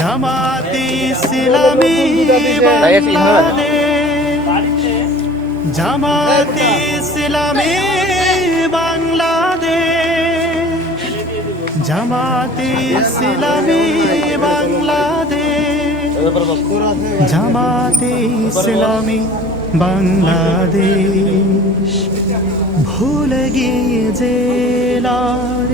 জামাতে ইসলামী জামাতে ইসলামী বাংলাদেশ। জামাতে ইসলামী বাংলাদেশ জামাতে ইসলামী বাংলাদেশ ভুলে গিয়ে জেলার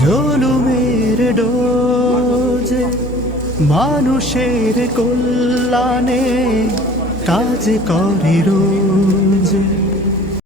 ঝোলুমের ডোজ মানুষের কল্যাণে কাজ করে রোজ।